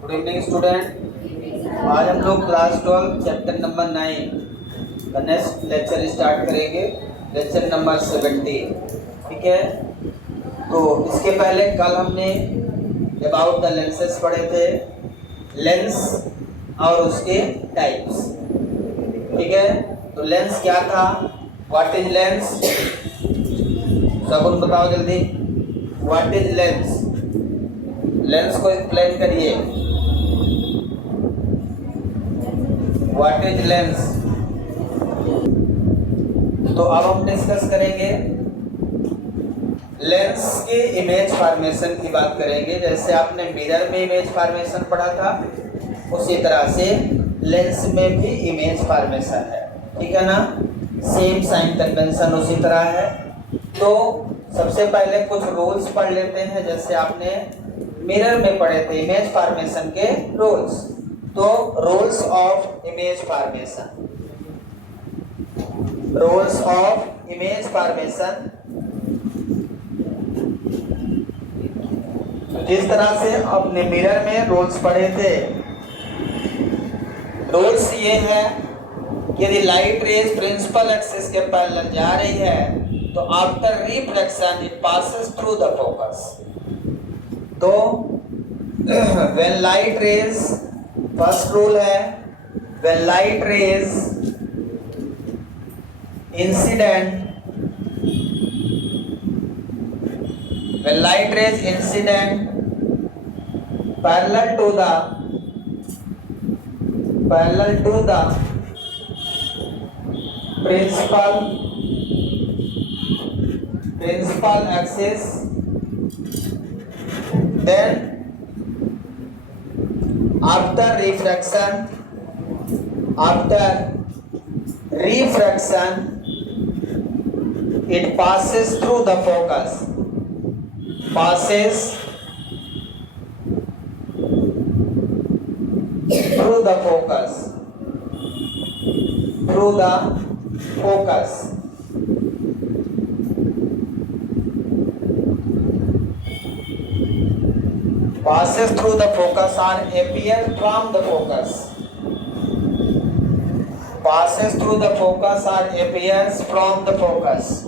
Good evening student. आज हम लोग क्लास 12 चैप्टर नंबर 9 का नेक्स्ट लेक्चर स्टार्ट करेंगे, लेक्चर नंबर 17। ठीक है, तो इसके पहले कल हमने अबाउट द लेंसेस पढ़े थे, लेंस और उसके टाइप्स। ठीक है, तो लेंस क्या था, व्हाट इज लेंस, सबको बताओ जल्दी, व्हाट इज लेंस। लेंस को एक्सप्लेन करिए, व्हाट इज लेंस। तो अब हम डिस्कस करेंगे लेंस के इमेज फॉर्मेशन की बात करेंगे। जैसे आपने मिरर में इमेज फॉर्मेशन पढ़ा था, उसी तरह से लेंस में भी इमेज फॉर्मेशन है। ठीक है ना, सेम साइन कन्वेंशन उसी तरह है। तो सबसे पहले कुछ रूल्स पढ़ लेते हैं, जैसे आपने मिरर में पढ़े थे इमेज फॉर्मेशन के रूल्स। तो rules of image formation, rules of image formation. जिस तरह से आपने मिरर में रूल्स पढ़े थे, रूल्स ये है कि यदि लाइट रेज प्रिंसिपल एक्सिस के पैरेलल जा रही है तो after reflection it passes through the focus. तो when light rays, first rule है, when light rays incident, when light rays incident parallel to the principal axis, then after refraction it passes through the focus, passes through the focus, through the focus. Passes through the focus or appear from the focus. Passes through the focus or appears from the focus.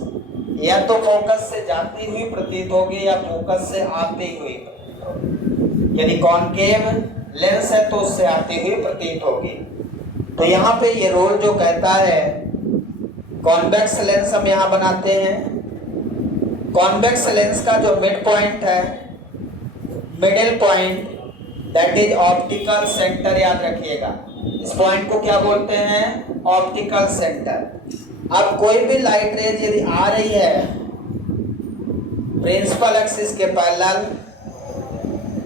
या तो focus से जाती हुई प्रतीत होगी या focus से आती हुई प्रतीत होगी। यदि कॉनकेव लेंस है तो उससे आती हुई प्रतीत होगी। तो यहाँ पे ये रूल जो कहता है, कॉन्वेक्स लेंस हम यहाँ बनाते हैं। कॉन्वेक्स लेंस का जो मिड पॉइंट है, middle point, that is optical centre, याद रखिएगा। इस पॉइंट को क्या बोलते हैं, ऑप्टिकल सेंटर। अब कोई भी लाइट रेज यदि आ रही है प्रिंसिपल एक्सिस के पैरेलल,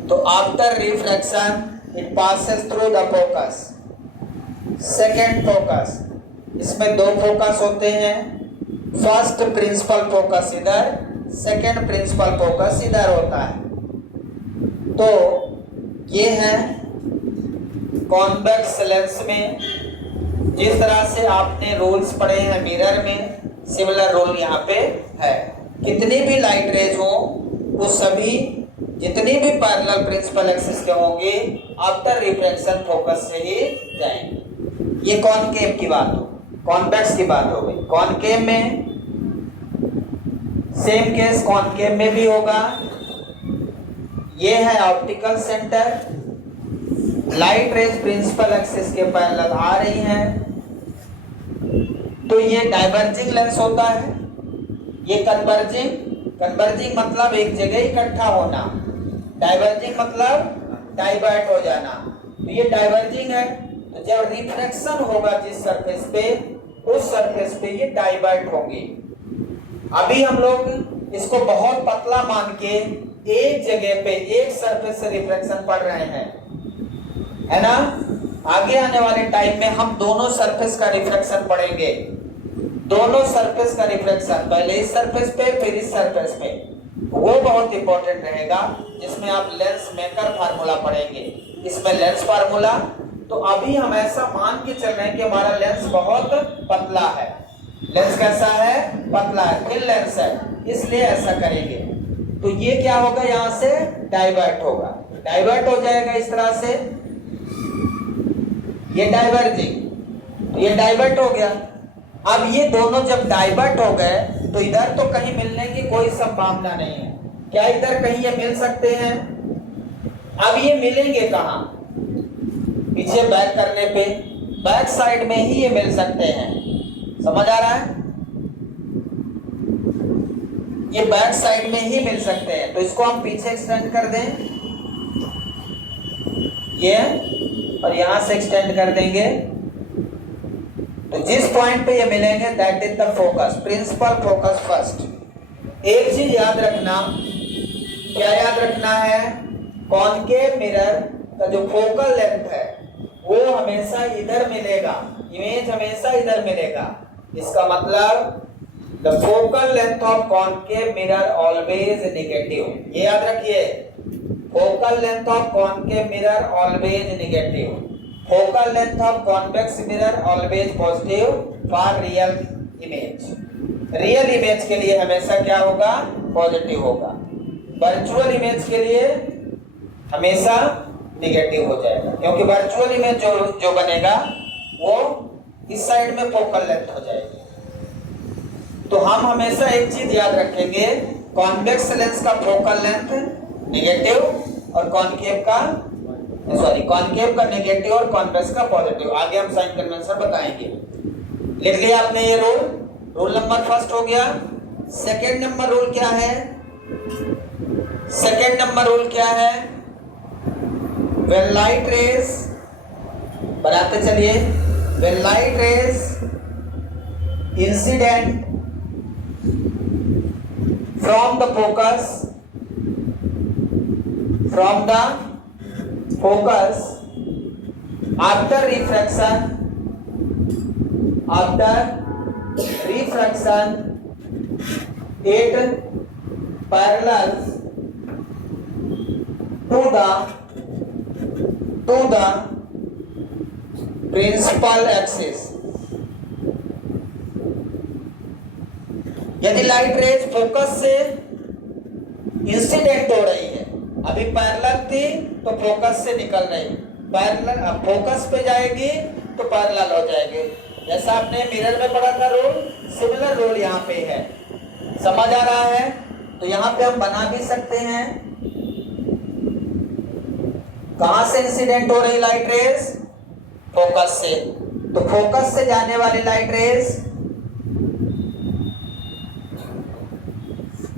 तो after refraction it passes through the focus, second focus. इसमें दो फोकस होते हैं, फर्स्ट प्रिंसिपल फोकस इधर, सेकेंड प्रिंसिपल फोकस इधर होता है। तो ये है कॉन्वेक्स लेंस में। जिस तरह से आपने रूल्स पढ़े हैं मिरर में, सिमिलर रूल यहाँ पे है। कितनी भी लाइट रेज हो, वो सभी जितनी भी पैरेलल प्रिंसिपल एक्सिस के होंगे आफ्टर रिफ्लेक्शन फोकस से ही जाएंगे। ये कॉनकेव की बात हो, कॉन्वेक्स की बात हो गई। कॉनकेव में सेम केस कॉनकेव में भी होगा। ये है optical centre, light rays principal axis के पैरेलल आ रही हैं, तो ये डाइवर्जिंग लेंस होता है। ये कन्वर्जिंग मतलब एक जगह इकट्ठा होना, डाइवर्जिंग मतलब डाइवर्ट हो जाना। तो ये डाइवर्जिंग है, तो जब रिफ्लेक्शन होगा जिस सरफेस पे, उस सरफेस पे ये डाइवर्ट होंगी। अभी हम लोग इसको बहुत पतला मान के एक जगह पे एक सरफेस से रिफ्लेक्शन पढ़ रहे हैं, है ना। आगे आने वाले टाइम में हम दोनों सरफेस का रिफ्लेक्शन पढ़ेंगे, दोनों सरफेस का रिफ्लेक्शन, पहले इस सरफेस पे फिर इस सरफेस पे। वो बहुत इंपॉर्टेंट रहेगा, जिसमें आप लेंस मेकर फार्मूला पढ़ेंगे। इसमें लेंस फार्मूला, तो अभी हम ऐसा मान के चल रहे हैं कि हमारा लेंस बहुत पतला है। लेंस कैसा है, पतला है, थिन लेंस है, इसलिए ऐसा करेंगे। तो ये क्या होगा, यहां से डाइवर्ट होगा। डाइवर्ट हो जाएगा इस तरह से, ये डाइवर्जिंग, तो ये डाइवर्ट हो गया। अब ये दोनों जब डाइवर्ट हो गए तो इधर तो कहीं मिलने की कोई संभावना नहीं है। क्या इधर कहीं ये मिल सकते हैं? अब ये मिलेंगे कहां? पीछे बैक करने पे बैक साइड में ही ये मिल सकते हैं। समझ आ रहा है? ये बैक साइड में ही मिल सकते हैं, तो इसको हम पीछे एक्सटेंड कर दें, ये और यहां से एक्सटेंड कर देंगे, तो जिस पॉइंट पे ये मिलेंगे that is the focus, principal focus first. एक चीज याद रखना, क्या याद रखना है? कॉनकेव मिरर का जो फोकल लेंथ है वो हमेशा इधर मिलेगा, इमेज हमेशा इधर मिलेगा। इसका मतलब the focal length of concave mirror always negative, ये याद रखिए। Focal length of concave mirror always negative, focal length of convex mirror always positive for real image. Real image के लिए हमेशा क्या होगा? पॉजिटिव होगा। वर्चुअल इमेज के लिए हमेशा निगेटिव हो जाएगा, क्योंकि वर्चुअल इमेज जो बनेगा वो इस साइड में फोकल लेंथ हो जाएगी। तो हम हमेशा एक चीज याद रखेंगे, कॉन्वेक्स लेंस का फोकल लेंथ निगेटिव और कॉनकेव का नेगेटिव और कॉन्वेक्स का पॉजिटिव। आगे हम साइन कन्वेंशन बताएंगे। लिख लिया आपने ये रूल नंबर फर्स्ट हो गया। सेकेंड नंबर रूल क्या है? सेकेंड नंबर रूल क्या है? When light rays, बनाते चलिए, when light rays incident from the focus after refraction it parallel to the principal axis। यदि लाइट रेज फोकस से इंसिडेंट हो रही है, अभी पैरेलल थी तो फोकस से निकल रही, पैरेलल अब फोकस पे जाएगी तो पैरेलल हो जाएगी। जैसा आपने मिरर में पढ़ा था रूल, सिमिलर रूल यहाँ पे है। समझ आ रहा है? तो यहाँ पे हम बना भी सकते हैं, कहां से इंसिडेंट हो रही लाइट रेज? फोकस से। तो फोकस से जाने वाली लाइट रेज,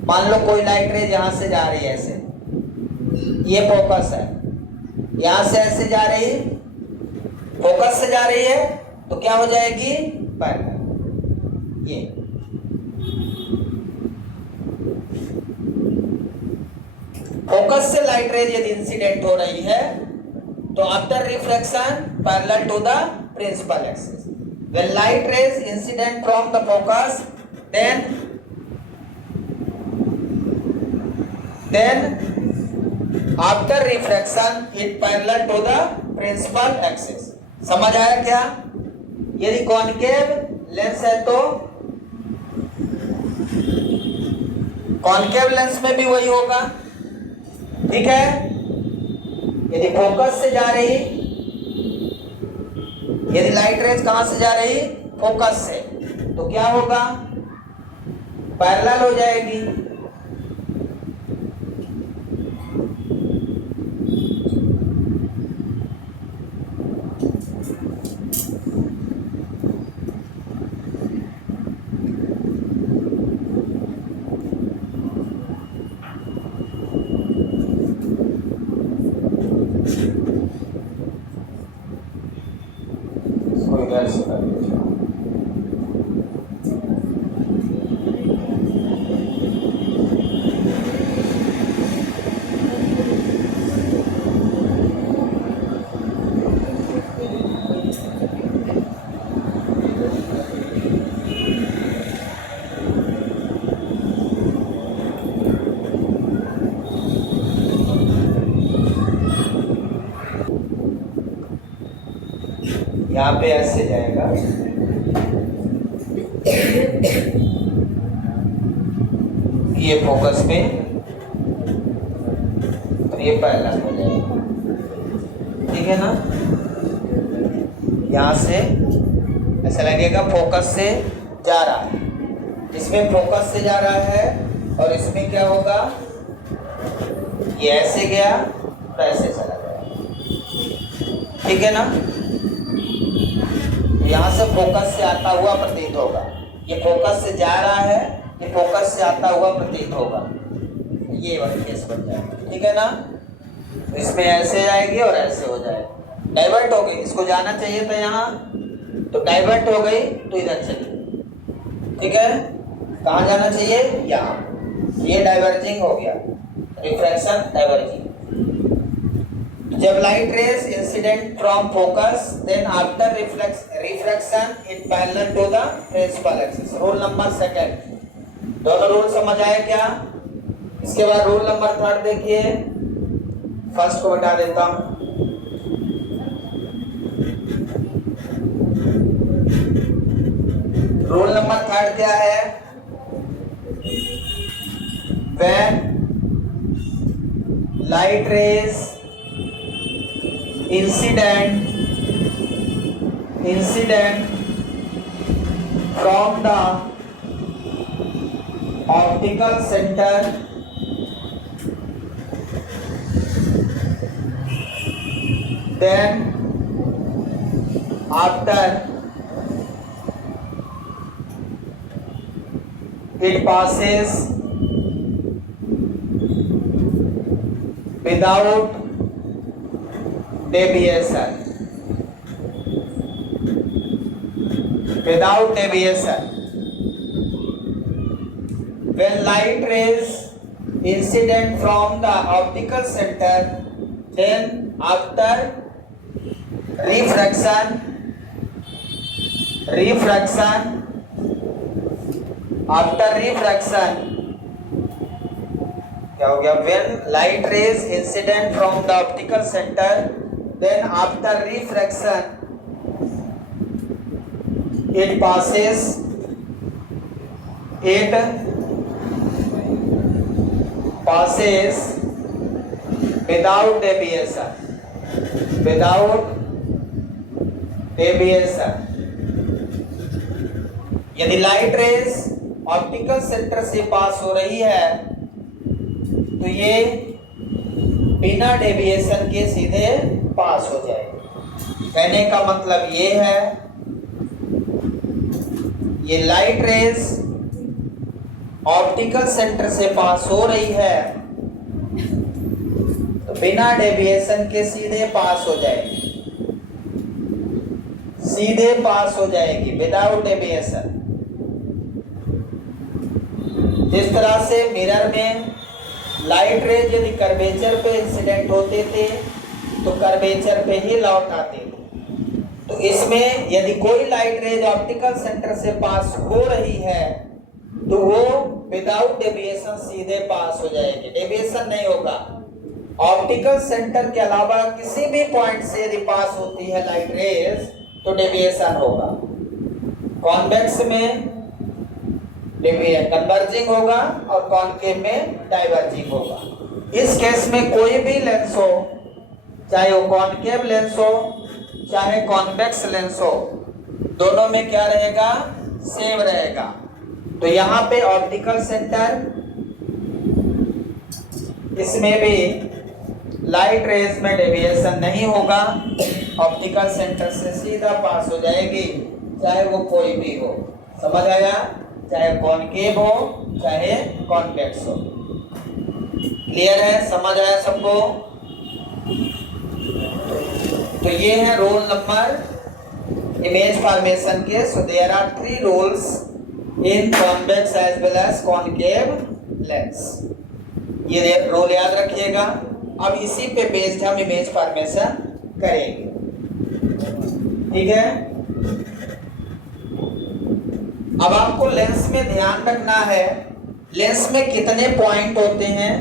मान लो कोई लाइट रेज यहां से जा रही है ऐसे, ये फोकस है, यहां से ऐसे जा रही, फोकस से जा रही है, तो क्या हो जाएगी? पैरेलल। ये फोकस से लाइट रेज यदि इंसिडेंट हो रही है तो after reflection parallel to the principal axis. When light rays incident from the focus then after refraction it parallel to the principal axis। समझ आया क्या? यदि कॉनकेव लेंस है तो कॉनकेव लेंस में भी वही होगा, ठीक है। यदि फोकस से जा रही, यदि लाइट रेज कहां से जा रही? फोकस से, तो क्या होगा? पैरेलल हो जाएगी। यहाँ पे ऐसे जाएगा, ये फोकस पे, तो ये पैरेलल हो जाएगा, ठीक है ना। यहाँ से ऐसा लगेगा फोकस से जा रहा है, इसमें फोकस से जा रहा है और इसमें क्या होगा, ये ऐसे गया तो ऐसे चला गया, ठीक है ना। यहाँ से फोकस से आता हुआ प्रतीत होगा, ये फोकस से जा रहा है, ये फोकस से आता हुआ प्रतीत होगा, ये वाली केस बन जाएगा, ठीक है ना। तो इसमें ऐसे जाएगी और ऐसे हो जाएगा, डाइवर्ट हो गई, इसको जाना चाहिए था यहाँ तो डाइवर्ट हो गई तो इधर चली, ठीक है। कहाँ जाना चाहिए, यहाँ, ये डाइवर्जिंग हो गया, रिफ्रैक्शन डाइवर्जिंग। जब light rays incident from focus then after refraction in parallel to the principal axis. Rule number second, दोनों रूल समझ आए क्या। इसके बाद रूल नंबर थर्ड देखिए, फर्स्ट को बता देता हूं। रूल नंबर थर्ड क्या है, when light rays incident from the optical center then after it passes without deviation, without deviation. When light rays incident from the optical center, then after refraction, after refraction क्या हो गया, when light rays incident from the optical center then after refraction it passes without deviation। यदि light raise optical centre से पास हो रही है तो ये बिना डेविएशन के सीधे पास हो जाएगी। कहने का मतलब ये है, ये लाइट रेज ऑप्टिकल सेंटर से पास हो रही है तो बिना डेविएशन के सीधे पास हो जाएगी, सीधे पास हो जाएगी विदाउट डेविएशन। जिस तरह से मिरर में लाइट रेज यदि कर्वेचर पे इंसिडेंट होते थे तो कर्वेचर पे ही लौट आते थे, तो इसमें यदि कोई लाइट रेज ऑप्टिकल सेंटर से पास हो रही है तो वो विदाउट डेविएशन सीधे पास हो जाएगी, डेविएशन नहीं होगा। ऑप्टिकल सेंटर के अलावा किसी भी पॉइंट से यदि पास होती है लाइट रेज तो डेविएशन होगा। कॉन्वेक्स में कन्वर्जिंग होगा और कॉनकेव में डाइवर्जिंग होगा। इस केस में कोई भी लेंस हो, चाहे वो कॉनकेव लेंस हो चाहे कॉन्वेक्स लेंस हो, दोनों में क्या रहेगा, सेम रहेगा। तो यहाँ पे ऑप्टिकल सेंटर, इसमें भी लाइट रेज में डेविएशन नहीं होगा, ऑप्टिकल सेंटर से सीधा पास हो जाएगी, चाहे वो कोई भी हो। समझ आया, चाहे कॉनकेव हो चाहे कॉन्वेक्स हो। क्लियर है, समझ आया सबको। तो ये है रूल नंबर इमेज फॉर्मेशन के। So there are 3 rules in convex as well as concave lens. ये रूल याद रखिएगा। अब इसी पे बेस्ड हम इमेज फॉर्मेशन करेंगे, ठीक है। अब आपको लेंस में ध्यान रखना है, लेंस में कितने पॉइंट होते हैं।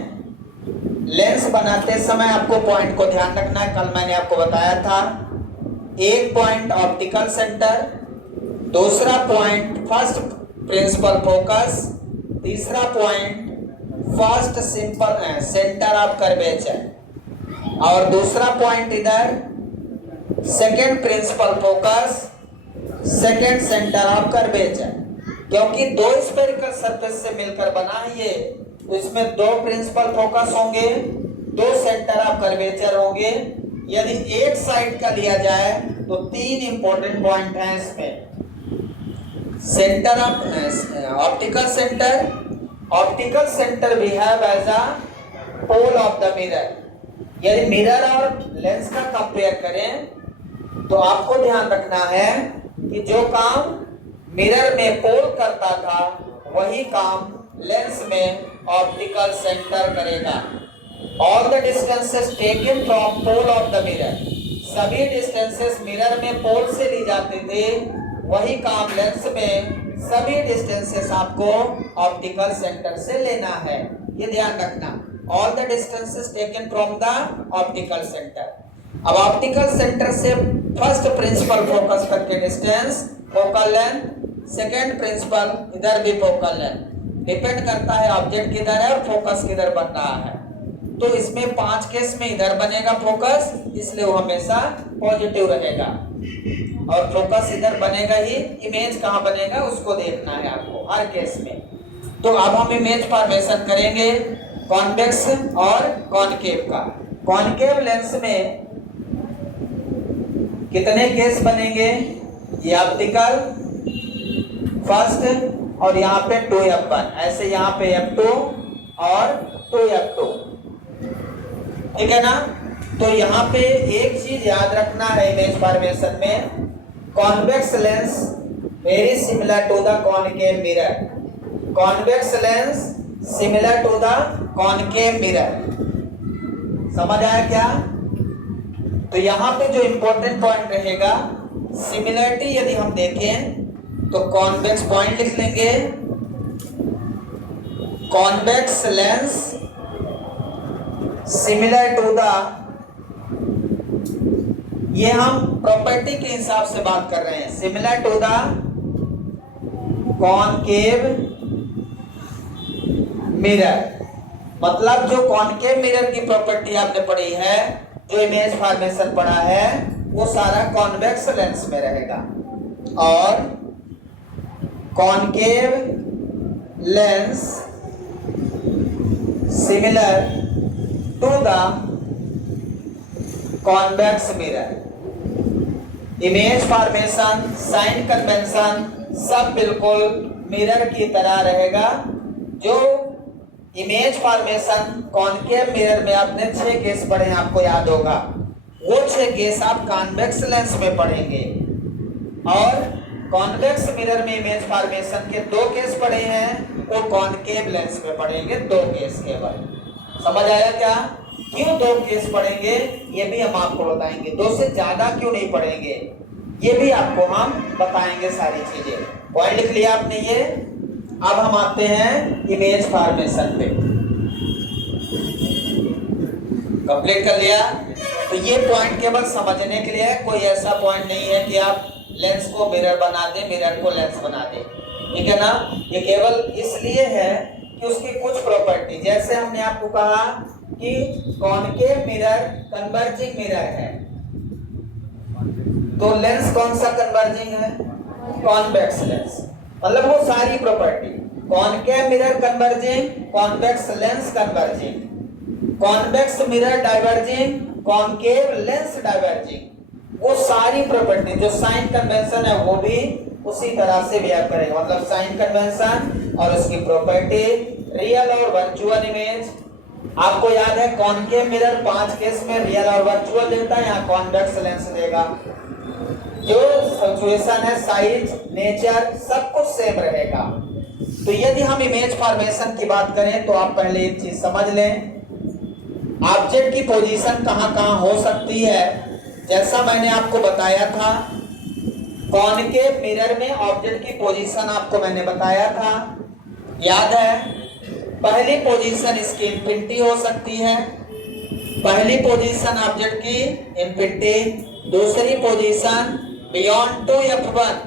लेंस बनाते समय आपको पॉइंट को ध्यान रखना है। कल मैंने आपको बताया था, एक पॉइंट ऑप्टिकल सेंटर, दूसरा पॉइंट फर्स्ट प्रिंसिपल फोकस, तीसरा point first simple centre of curvature. और दूसरा पॉइंट इधर second principal focus, second centre of curvature. क्योंकि दो स्फेरिकल सरफेस से मिलकर बना है ये, तो इसमें दो प्रिंसिपल फोकस होंगे, दो सेंटर ऑफ कर्वेचर होंगे। यदि एक साइड का लिया जाए तो तीन इंपॉर्टेंट पॉइंट हैं इसमें। Centre of optical centre, optical centre we have as a pole of the mirror. यदि मिरर और लेंस का कंपेयर करें तो आपको ध्यान रखना है कि जो काम मिरर में पोल करता था वही काम लेंस में ऑप्टिकल सेंटर करेगा। All the distances taken from pole of the mirror, सभी डिस्टेंसेस मिरर में पोल से ली जाते थे, वही काम लेंस में सभी डिस्टेंसेस आपको ऑप्टिकल सेंटर से लेना है, ये ध्यान रखना। All the distances taken from the optical centre. अब ऑप्टिकल सेंटर से फर्स्ट प्रिंसिपल फोकस करके distance, focal length, second principal इधर भी फोकल लेंथ, डिपेंड करता है ऑब्जेक्ट किधर है और फोकस किधर बन रहा है। तो इसमें 5 केस में इधर बनेगा फोकस, इसलिए वो हमेशा पॉजिटिव रहेगा, और फोकस इधर बनेगा ही। इमेज कहाँ बनेगा उसको देखना है आपको हर केस में। तो अब हम इमेज फॉर्मेशन करेंगे कॉन्वेक्स और कॉनकेव का। कॉनकेव लेंस में कितने केस बनेंगे? ये ऑप्टिकल फर्स्ट और यहाँ पे 2f1, ऐसे यहाँ पे f2 और 2f2, ठीक है ना। तो यहाँ पे एक चीज याद रखना है इमेज फॉर्मेशन में, convex lens very similar to the concave mirror, convex lens similar to the concave mirror. समझ आया क्या? तो यहाँ पे जो इंपॉर्टेंट पॉइंट रहेगा सिमिलरिटी, यदि हम देखें तो कॉन्वेक्स पॉइंट लिख लेंगे, convex lens similar to the, ये हम प्रॉपर्टी के हिसाब से बात कर रहे हैं, similar to the concave mirror. मतलब जो कॉनकेव मिरर की प्रॉपर्टी आपने पढ़ी है, जो इमेज फॉर्मेशन पढ़ा है, वो सारा कॉन्वेक्स लेंस में रहेगा। और concave lens similar to the convex mirror. Image formation, sign convention सब बिल्कुल मिरर की तरह रहेगा। जो इमेज फॉर्मेशन कॉनकेव मिरर में आपने 6 केस पढ़े, आपको याद होगा, वो 6 केस आप कॉन्वेक्स लेंस में पढ़ेंगे। और कॉन्वेक्स मिरर में इमेज फॉर्मेशन के 2 केस पढ़े हैं, वो कॉनकेव लेंस में पढ़ेंगे 2 केस केवल। समझ आया क्या? क्यों 2 केस पढ़ेंगे ये भी हम आपको बताएंगे, 2 से ज्यादा क्यों नहीं पढ़ेंगे ये भी आपको हम बताएंगे सारी चीजें। पॉइंट लिख लिया आपने ये। अब हम आते हैं इमेज फॉर्मेशन पे, कंप्लीट कर लिया। तो ये पॉइंट केवल समझने के लिए है, कोई ऐसा पॉइंट नहीं है कि आप लेंस को मिरर बना दे, मिरर को लेंस बना दे, ठीक है ना। ये केवल इसलिए है कि उसकी कुछ प्रॉपर्टी, जैसे हमने आपको कहा कि कॉनकेव मिरर कन्वर्जिंग मिरर है, तो लेंस कौन सा कन्वर्जिंग है? Convex lens. मतलब वो सारी property, concave mirror converging, convex lens converging, convex mirror diverging, concave lens diverging, वो सारी प्रॉपर्टी जो साइन कन्वेंशन है वो भी उसी तरह से बिहेव करेगा। मतलब साइन कन्वेंशन और उसकी प्रॉपर्टी, रियल और वर्चुअल इमेज। आपको याद है कॉनकेव मिरर 5 केस में रियल और वर्चुअल देता है, यहाँ कॉन्वेक्स लेंस देगा। जो सिचुएशन है, साइज, नेचर सब कुछ सेम रहेगा। तो यदि हम इमेज फॉर्मेशन की बात करें तो आप पहले एक चीज समझ लें, ऑब्जेक्ट की पोजीशन कहां कहां हो सकती है। जैसा मैंने आपको बताया था, कॉनकेव मिरर में ऑब्जेक्ट की पोजीशन आपको मैंने बताया था, याद है। पहली पोजीशन इसकी इन्फिनिटी हो सकती है, पहली पोजीशन ऑब्जेक्ट की इन्फिनिटी। दूसरी पोजीशन बियॉन्ड 2f1,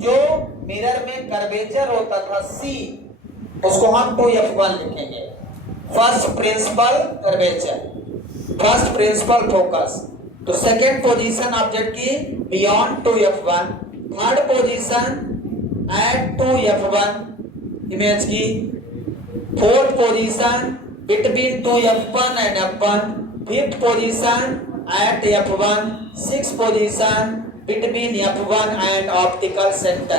जो मिरर में कर्वेचर होता था C, उसको हम 2f1 लिखेंगे, first principal curvature. First principal focus, तो सेकेंड पोजीशन ऑब्जेक्ट की beyond two F1, third position at two F1 image की, fourth position between two F1 and F1, fifth position at F1, six position between F1 and optical center,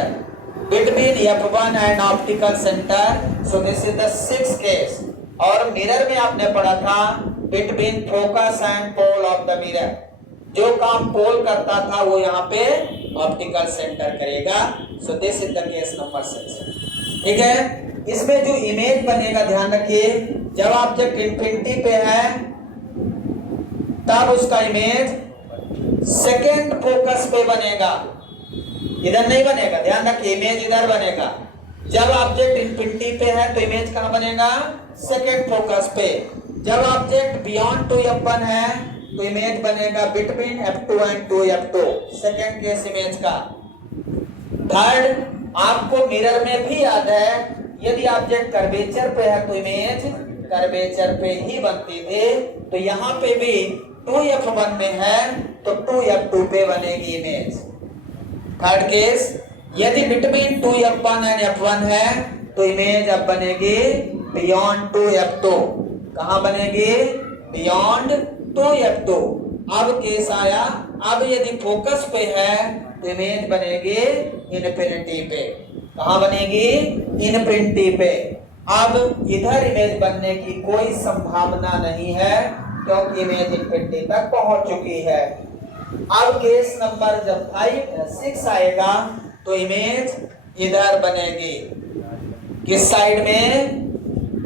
between F1 and optical center, so this is the sixth case। और mirror में आपने पढ़ा था between focus and pole of the mirror, जो काम पोल करता था वो यहाँ पे ऑप्टिकल सेंटर करेगा, so this is the case number 6। ठीक है, इसमें जो इमेज बनेगा ध्यान रखिए, जब ऑब्जेक्ट इंफिनिटी पे है तब उसका इमेज सेकेंड फोकस पे बनेगा, इधर नहीं बनेगा, ध्यान रखिए इमेज इधर बनेगा। जब ऑब्जेक्ट इंफिनिटी पे है तो इमेज कहां बनेगा? सेकेंड फोकस पे। जब ऑब्जेक्ट बियॉन्ड टू F1 है तो इमेज बनेगा between F2 and two F2, second case image का। थर्ड, आपको मिरर में भी याद है यदि ऑब्जेक्ट कर्वेचर पे है तो इमेज कर्वेचर पे ही बनती थी, तो यहाँ पे भी 2F1 में है तो 2F2 पे बनेगी इमेज। थर्ड केस, यदि बिटवीन 2F1 एंड F1 है तो इमेज अब बनेगी बियॉन्ड 2F2। कहां बनेगी? Beyond 2F2। अब केस आया, अब यदि फोकस पे है तो इमेज बनेगी इनफिनिटी पे। कहां बनेगी? इनफिनिटी पे। अब इधर इमेज बनने की कोई संभावना नहीं है क्योंकि इमेज इनफिनिटी तक पहुंच चुकी है। अब केस नंबर जब 6 आएगा तो इमेज इधर बनेगी, किस साइड में?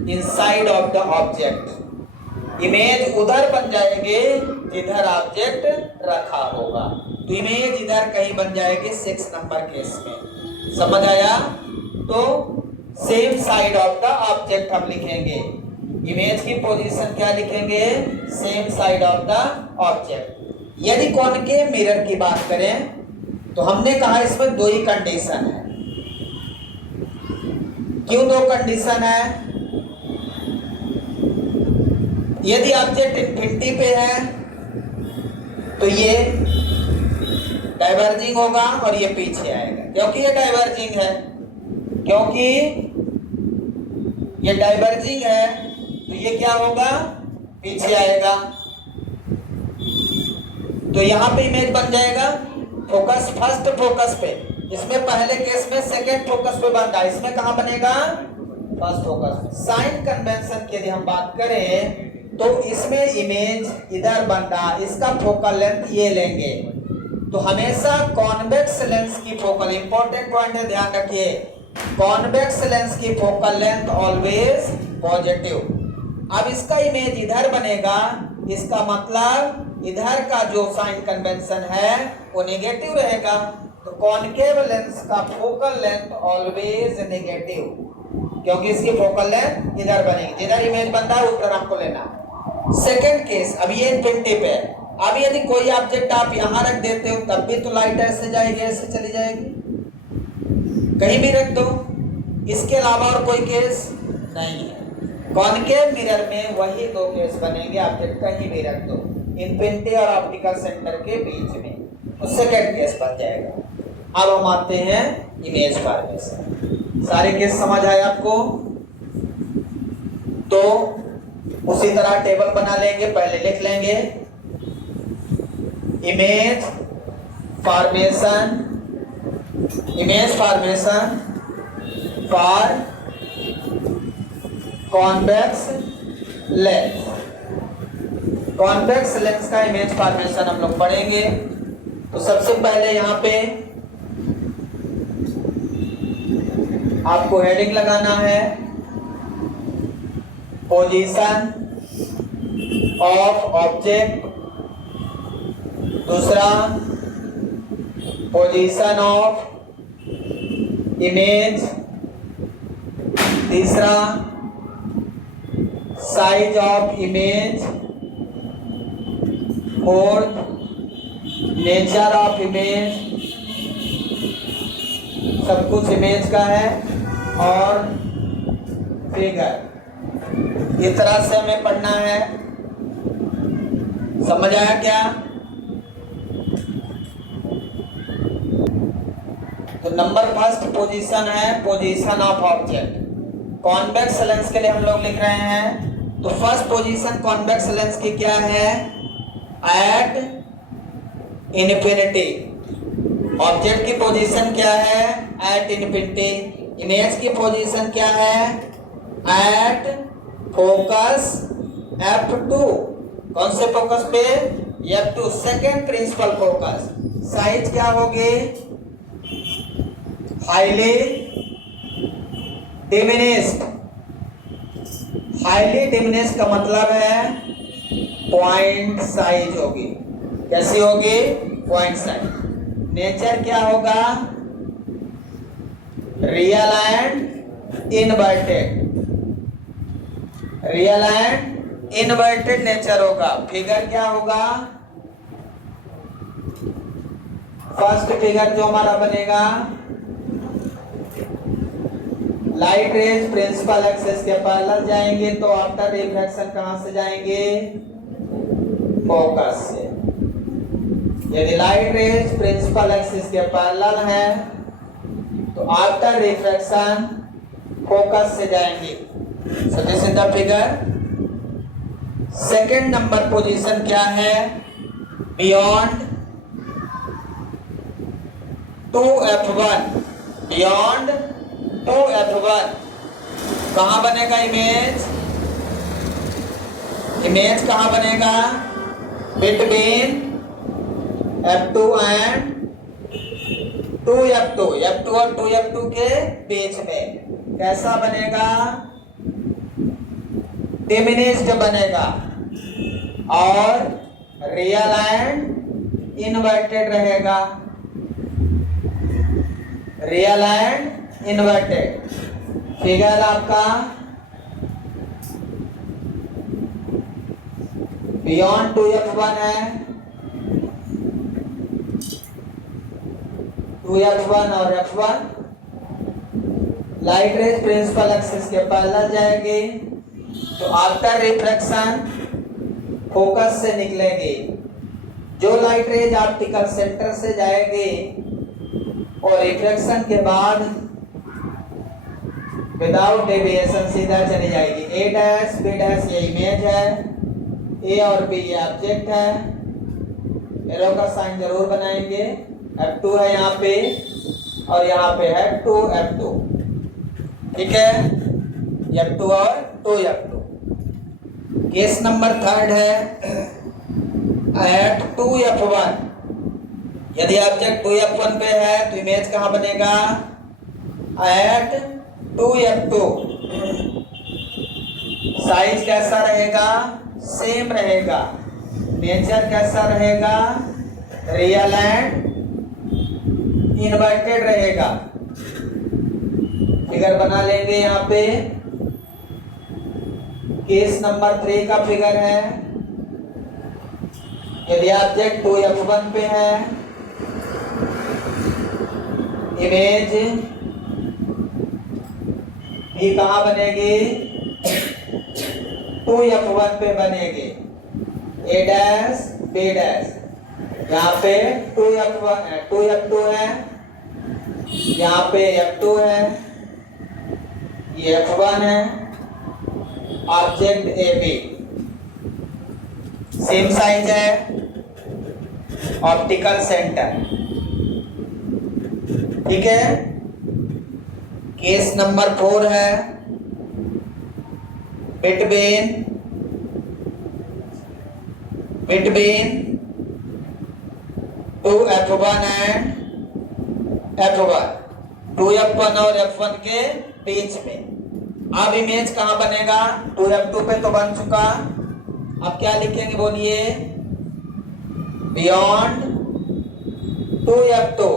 Inside of the object. Image उधर बन जाएगी जिधर ऑब्जेक्ट रखा होगा, तो इमेज इधर कहीं बन जाएगी 6 नंबर केस में। समझ आया? तो same side of the object हम लिखेंगे, इमेज की पोजीशन क्या लिखेंगे? Same side of the object. यदि कॉनकेव मिरर की बात करें तो हमने कहा इसमें दो ही कंडीशन है। क्यों दो कंडीशन है? यदि ऑब्जेक्ट इनफिनिटी पे है तो ये डाइवर्जिंग होगा और ये पीछे आएगा, क्योंकि ये डाइवर्जिंग है। क्योंकि ये डाइवर्जिंग है तो ये क्या होगा? पीछे आएगा। तो यहां पे इमेज बन जाएगा फोकस, फर्स्ट फोकस पे। इसमें पहले केस में सेकेंड फोकस पे बनता है, इसमें कहां बनेगा? फर्स्ट फोकस पे। साइन कन्वेंशन की यदि हम बात करें तो इसमें इमेज इधर बनता है, इसका फोकल लेंथ ये लेंगे। तो हमेशा कॉन्वेक्स लेंस की फोकल, इंपॉर्टेंट पॉइंट है ध्यान रखिए, कॉन्वेक्स लेंस की फोकल लेंथ ऑलवेज पॉजिटिव। अब इसका इमेज इधर बनेगा, इसका मतलब इधर का जो साइन कन्वेंशन है वो नेगेटिव रहेगा। तो कॉनकेव लेंस का फोकल लेंथ ऑलवेज नेगेटिव, क्योंकि इसकी फोकल लेंथ इधर बनेगी, जिधर इमेज बनता है उधर आपको लेना। सेकेंड केस, अब ये इनफिनिटी पे है। अब यदि कोई ऑब्जेक्ट आप यहां रख देते हो तब भी तो लाइट ऐसे जाएगी, ऐसे चली जाएगी, कहीं भी रख दो। इसके अलावा और कोई केस नहीं है। कॉनकेव मिरर में वही दो केस बनेंगे, ऑब्जेक्ट कहीं भी रख दो, इनफिनिटी और ऑप्टिकल सेंटर के बीच में, तो सेकेंड केस बन जाएगा। अब हम आते हैं इमेज फॉर्मेशन। सारे केस समझ आए आपको? तो उसी तरह टेबल बना लेंगे, पहले लिख लेंगे image formation, image formation for convex lens. Convex lens का इमेज फॉर्मेशन हम लोग पढ़ेंगे। तो सबसे पहले यहां पे आपको हेडिंग लगाना है पोजीशन ऑफ ऑब्जेक्ट, दूसरा पोजीशन ऑफ इमेज, तीसरा size of image, fourth nature of image, सब कुछ इमेज का है, और फिगर। इस तरह से हमें पढ़ना है। समझ आया क्या? तो नंबर फर्स्ट पोजीशन है position of object. Convex lens के लिए हम लोग लिख रहे हैं, तो फर्स्ट पोजीशन कॉन्वेक्स लेंस की क्या है? At infinity. ऑब्जेक्ट की पोजीशन क्या है? At infinity. इमेज की पोजीशन क्या है? At focus F2। कौन से फोकस पे? F2, second principal focus. Size क्या होगी? Highly diminished. हाईली डिमिनिश्ड का मतलब है पॉइंट साइज होगी। कैसी होगी? Point size. नेचर क्या होगा? Real and inverted. Real and inverted nature होगा। फिगर क्या होगा? फर्स्ट फिगर जो हमारा बनेगा, लाइट रेज प्रिंसिपल एक्सिस के पैरेलल जाएंगे, तो आफ्टर रिफ्रैक्शन कहां से जाएंगे? फोकस से। यदि लाइट रेज प्रिंसिपल एक्सिस के पैरेलल है तो आफ्टर रिफ्रैक्शन फोकस से जाएंगे। So this is the figure. Second number position क्या है? Beyond 2f1। बियॉन्ड 2f1 कहां बनेगा इमेज? इमेज कहां बनेगा? Between f2 and 2f2। f2 और 2f2 के बीच में कैसा बनेगा? डिमिनिश्ड बनेगा और रियल एंड इनवर्टेड रहेगा। Real and inverted. फिगर आपका बियॉन्ड 2f1 है। 2f1 और f1 light rays principal axis के पैरेलल जाएंगे, तो आफ्टर रिफ्रैक्शन फोकस से निकलेंगे। जो लाइट रेज ऑप्टिकल सेंटर से जाएंगे और रिफ्लेक्शन के बाद विदाउट डेविएशन सीधा चली जाएगी। ए डैश बी डैश ये इमेज है, ए और बी ये ऑब्जेक्ट है। एरो का साइन जरूर बनाएंगे। F2 है यहाँ पे और यहाँ पे है 2F2। ठीक है, F2 और 2F2। केस नंबर थर्ड है एट 2F1। यदि ऑब्जेक्ट 2F1 पे है तो इमेज कहां बनेगा? Eight 2F2। साइज कैसा रहेगा? सेम रहेगा। नेचर कैसा रहेगा? रियल एंड इनवर्टेड रहेगा। फिगर बना लेंगे यहाँ पे। केस नंबर 3 का फिगर है। यदि ऑब्जेक्ट 2F1 पे है, इमेज भी कहां बनेगी? 2F1 पे बनेगी। ए डैश बी डैश। यहाँ पे 2F2 है, यहाँ पे F2 है, ये F1 है। ऑब्जेक्ट AB सेम साइज है, ऑप्टिकल सेंटर। ठीक है। केस नंबर 4 है between 2F1 and F1। 2F1 और F1 के बीच में। अब इमेज कहां बनेगा? 2F2 पे तो बन चुका। अब क्या लिखेंगे बोलिए? Beyond 2F2।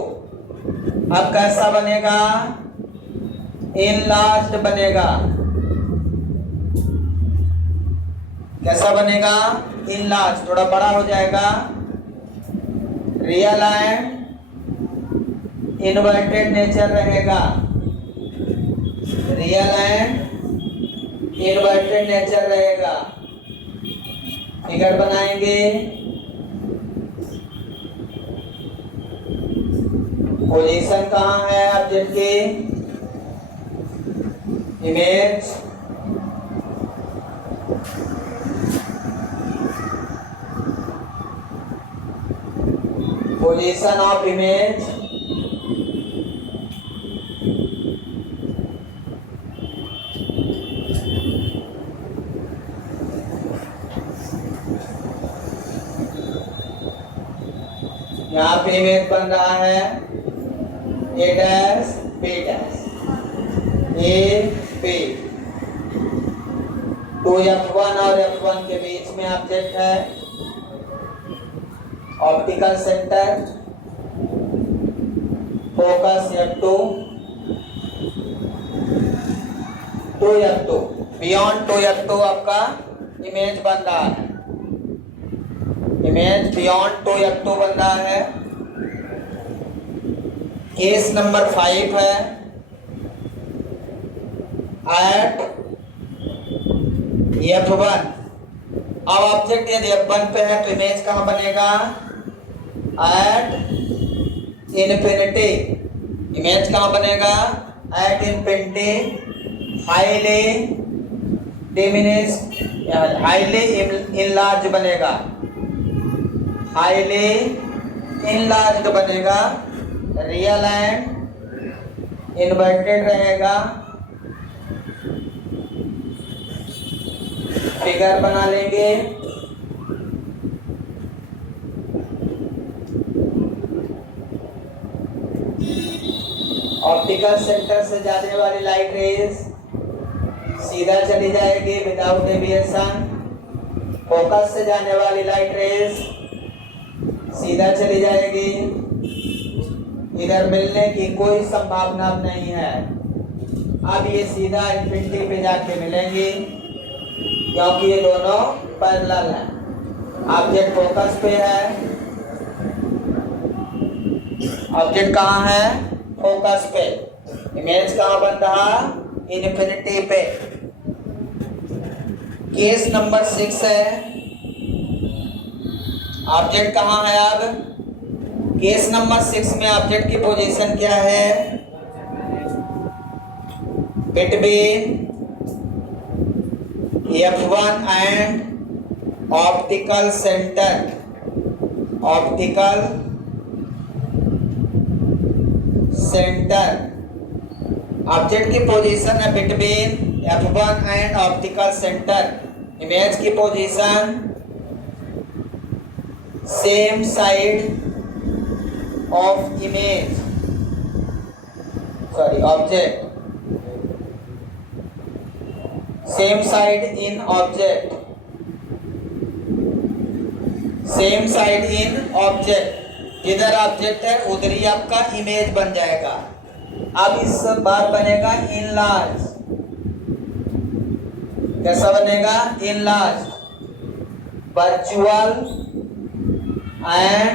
अब कैसा बनेगा? इनलार्ज्ड बनेगा। कैसा बनेगा? इनलार्ज, थोड़ा बड़ा हो जाएगा। रियल एंड इनवर्टेड नेचर रहेगा। रियल एंड इनवर्टेड नेचर रहेगा। फिगर बनाएंगे। पोजीशन कहाँ है ऑब्जेक्ट की, इमेज पोजीशन ऑफ इमेज यहाँ पे इमेज बन रहा है A dash B dash, A B, 2F1 और F1 के बीच में ऑब्जेक्ट है, optical centre, focus F2, 2F2, beyond 2F2 आपका इमेज बन रहा है, इमेज बियॉन्ड 2F2 बन रहा है। केस नंबर 5 है एट F1। अब ऑब्जेक्ट यदि F1 पे है तो इमेज कहाँ बनेगा, एट इनफिनिटी, इमेज कहाँ बनेगा, at infinity, highly diminished, highly enlarge बनेगा, हाईली इनलार्ज्ड बनेगा, रियल एंड इन्वर्टेड रहेगा। फिगर बना लेंगे, ऑप्टिकल सेंटर से जाने वाली लाइट रेज सीधा चली जाएगी विदाउट डेविएशन, फोकस से जाने वाली लाइट रेज सीधा चली जाएगी, इधर मिलने की कोई संभावना नहीं है। अब ये सीधा इन्फिनिटी पे जाके मिलेंगी क्योंकि ये दोनों पैरेलल हैं। ऑब्जेक्ट फोकस पे है, ऑब्जेक्ट कहाँ है, फोकस पे, इमेज कहाँ बन रहा, इन्फिनिटी पे। केस नंबर 6 है, ऑब्जेक्ट कहाँ है अब, केस नंबर 6 में ऑब्जेक्ट की पोजीशन क्या है, between F1 and optical centre, optical centre, object की पोजीशन है between F1 and optical centre, image की position same side of image, sorry object, same side in object, same side in object, जिधर object है उधर ही आपका image बन जाएगा। अब इस बार बनेगा इनलार्ज, कैसा बनेगा, इनलार्ज, वर्चुअल एंड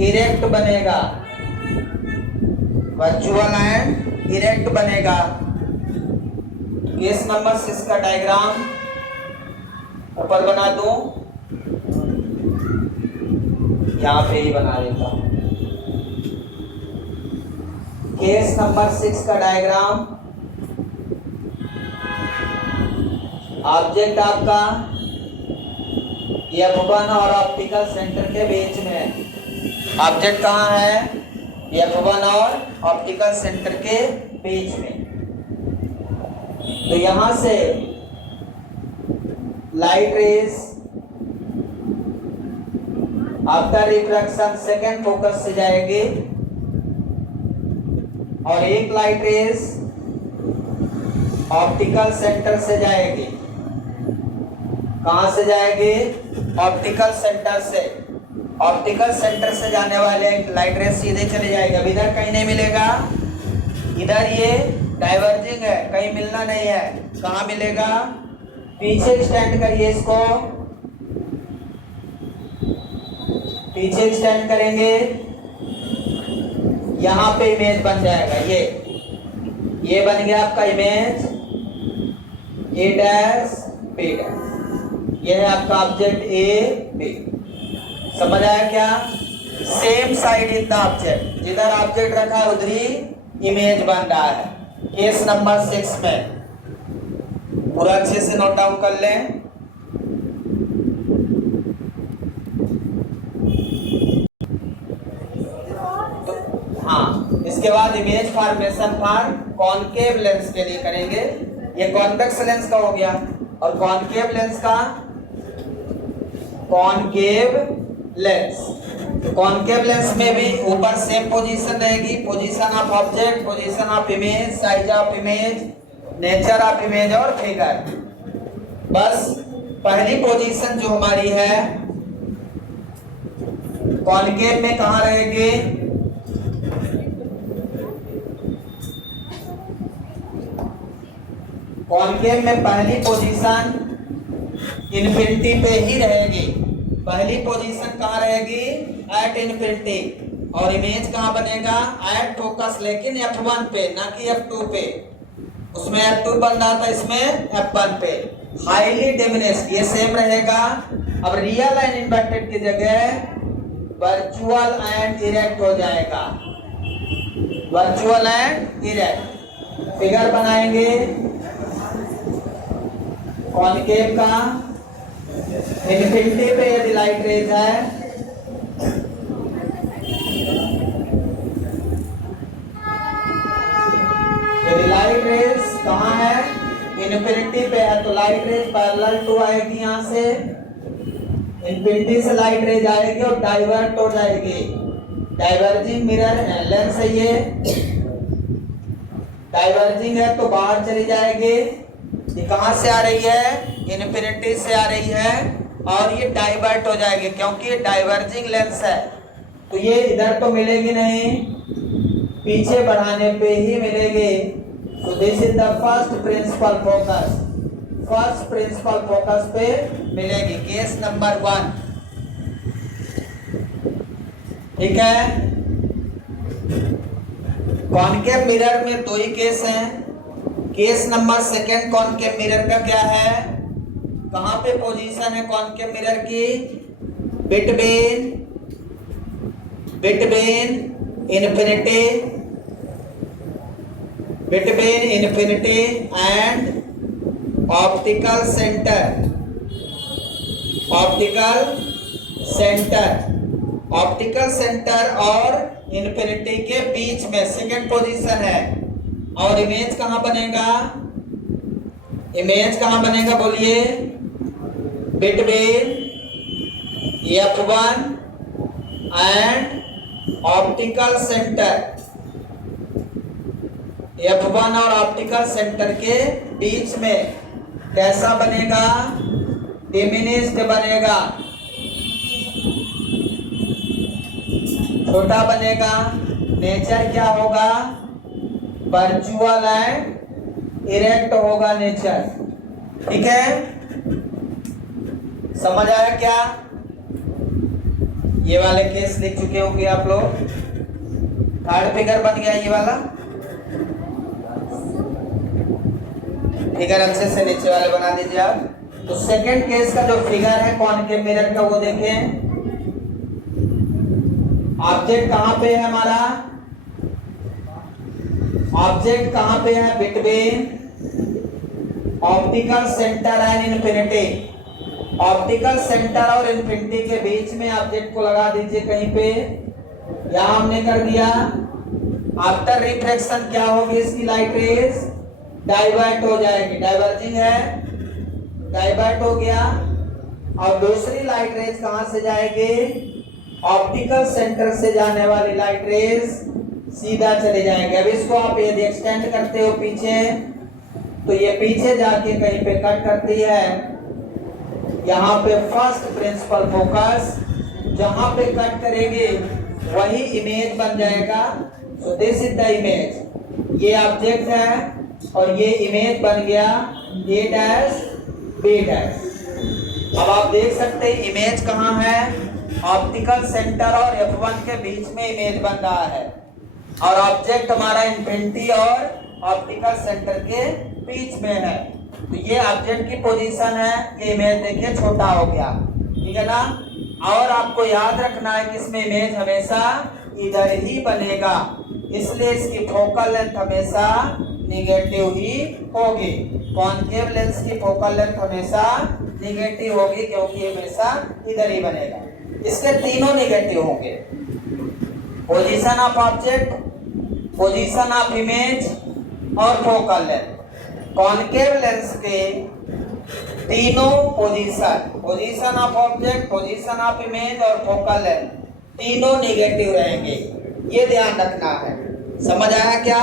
इरेक्ट बनेगा, वर्चुअल एंड इरेक्ट बनेगा। केस नंबर 6 का डायग्राम ऊपर बना दूं, यहां पे ही बना देता हूं। केस नंबर 6 का डायग्राम, ऑब्जेक्ट आपका F1 और ऑप्टिकल सेंटर के बीच में, ऑब्जेक्ट कहाँ है, F1 और ऑप्टिकल सेंटर के बीच में। तो यहां से light rays after refraction second focus से जाएगी और एक लाइट रेज ऑप्टिकल सेंटर से जाएगी, कहां से जाएगी, ऑप्टिकल सेंटर से, ऑप्टिकल सेंटर से जाने वाले लाइट रेज सीधे चले जाएगा, अब इधर कहीं नहीं मिलेगा, इधर ये डाइवर्जिंग है, कहीं मिलना नहीं है, कहाँ मिलेगा, पीछे एक्सटेंड करिए इसको, पीछे एक्सटेंड करेंगे, यहां पे इमेज बन जाएगा, ये बन गया आपका image A dash B dash, ये है आपका ऑब्जेक्ट ए बी। समझ आया क्या, same side in the object, जिधर ऑब्जेक्ट रखा है उधर ही इमेज बन रहा है। केस नंबर 6 में पूरा अच्छे से नोट डाउन कर लें। हाँ, इसके बाद image formation for concave lens के लिए करेंगे। ये कॉन्वेक्स लेंस का हो गया, और कॉनकेव लेंस का कॉनकेव लेंस, तो कॉनकेव लेंस में भी ऊपर सेम पोजीशन रहेगी, position of object, position of image, size of image, nature of image और फिगर। बस पहली पोजीशन जो हमारी है कॉनकेव में कहां रहेगी, कॉनकेव में पहली पोजीशन इन्फिनिटी पे ही रहेगी। पहली पोजीशन कहां रहेगी, एट इन्फिनिटी, और इमेज कहां बनेगा, एट फोकस, लेकिन F1 पे, ना कि F2 पे। उसमें F2 बन रहा था, इसमें F1 पे। हाईली डिमिनिश्ड, ये सेम रहेगा। अब रियल एंड इन्वर्टेड की जगह वर्चुअल एंड इरेक्ट हो जाएगा, वर्चुअल एंड इरेक्ट। फिगर बनाएंगे कॉनकेव का। इन्फिनिटी पे यदि लाइट रेज है, यदि लाइट रेज कहां है, इन्फिनिटी पे है, तो लाइट रेज पैरेलल टू आएगी, यहां से इन्फिनिटी से लाइट रेज आएगी और डाइवर्ट हो जाएगी। डाइवर्जिंग मिरर लेंस है ये, डाइवर्जिंग है तो बाहर चली जाएगी। ये कहां से आ रही है, इन्फिनिटी से आ रही है, और ये डाइवर्ट हो जाएगी क्योंकि ये डाइवर्जिंग लेंस है, तो ये इधर तो मिलेगी नहीं, पीछे बढ़ाने पे ही मिलेगी। तो this is the first principal focus, first principal focus पे मिलेगी। केस नंबर 1, ठीक है। कॉनकेव मिरर में दो ही केस हैं। केस नंबर 2 कॉनकेव मिरर का क्या है, कहां पे पोजीशन है कॉनकेव मिरर की, between infinity, between infinity and optical centre, optical centre, optical centre और इन्फिनिटी के बीच में सेकंड पोजीशन है। और इमेज कहां बनेगा, इमेज कहां बनेगा बोलिए, between F1 and optical centre, F1 और ऑप्टिकल सेंटर के बीच में। कैसा बनेगा, डिमिनिश्ड बनेगा, छोटा बनेगा। नेचर क्या होगा, वर्चुअल एंड इरेक्ट होगा नेचर, ठीक है। समझ आया क्या, ये वाले केस लिख चुके होंगे आप लोग। थर्ड फिगर बन गया ये वाला, फिगर अच्छे से नीचे वाले बना दीजिए आप। तो सेकंड केस का जो फिगर है कॉनकेव मिरर का, वो देखें। ऑब्जेक्ट कहां पे है हमारा, ऑब्जेक्ट कहां पे है, between optical centre and infinity, optical centre और इन्फिनिटी के बीच में ऑब्जेक्ट को लगा दीजिए कहीं पे। यहां हमने कर दिया। आफ्टर रिफ्लेक्शन क्या होगी, इसकी लाइट रेज डाइवर्ट हो जाएगी, डाइवर्जिंग है, डाइवर्ट हो गया। और दूसरी लाइट रेज कहां से जाएगी, ऑप्टिकल सेंटर से जाने वाली लाइट रेज सीधा चले जाएंगे। अब इसको आप यदि एक्सटेंड करते हो पीछे, तो ये पीछे जाके कहीं पे कट करती है। यहाँ पे फर्स्ट प्रिंसिपल फोकस, जहां पे कट करेंगे वही इमेज बन जाएगा। So this is the image, ये ऑब्जेक्ट है और ये इमेज बन गया A डैश B डैश। अब आप देख सकते हैं इमेज कहाँ है, ऑप्टिकल सेंटर और F1 के बीच में इमेज बन रहा है, और ऑब्जेक्ट हमारा इन्फिनिटी और ऑप्टिकल सेंटर के बीच में है। तो ये ऑब्जेक्ट की पोजीशन है, ये इमेज देखिए छोटा हो गया, ठीक है ना। और आपको याद रखना है कि इसमें इमेज हमेशा इधर ही बनेगा, इसलिए इसकी फोकल लेंथ हमेशा निगेटिव ही होगी। कॉनकेव लेंस की फोकल लेंथ हमेशा निगेटिव होगी क्योंकि हमेशा इधर ही बनेगा। इसके तीनों निगेटिव होंगे, position of object, position of image और फोकल लेंथ। कॉनकेव लेंस के तीनों position of object, position of image और फोकल लेंथ तीनों निगेटिव रहेंगे, ये ध्यान रखना है। समझ आया क्या?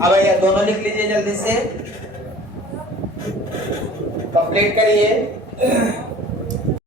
अब ये दोनों लिख लीजिए जल्दी से, कंप्लीट करिए।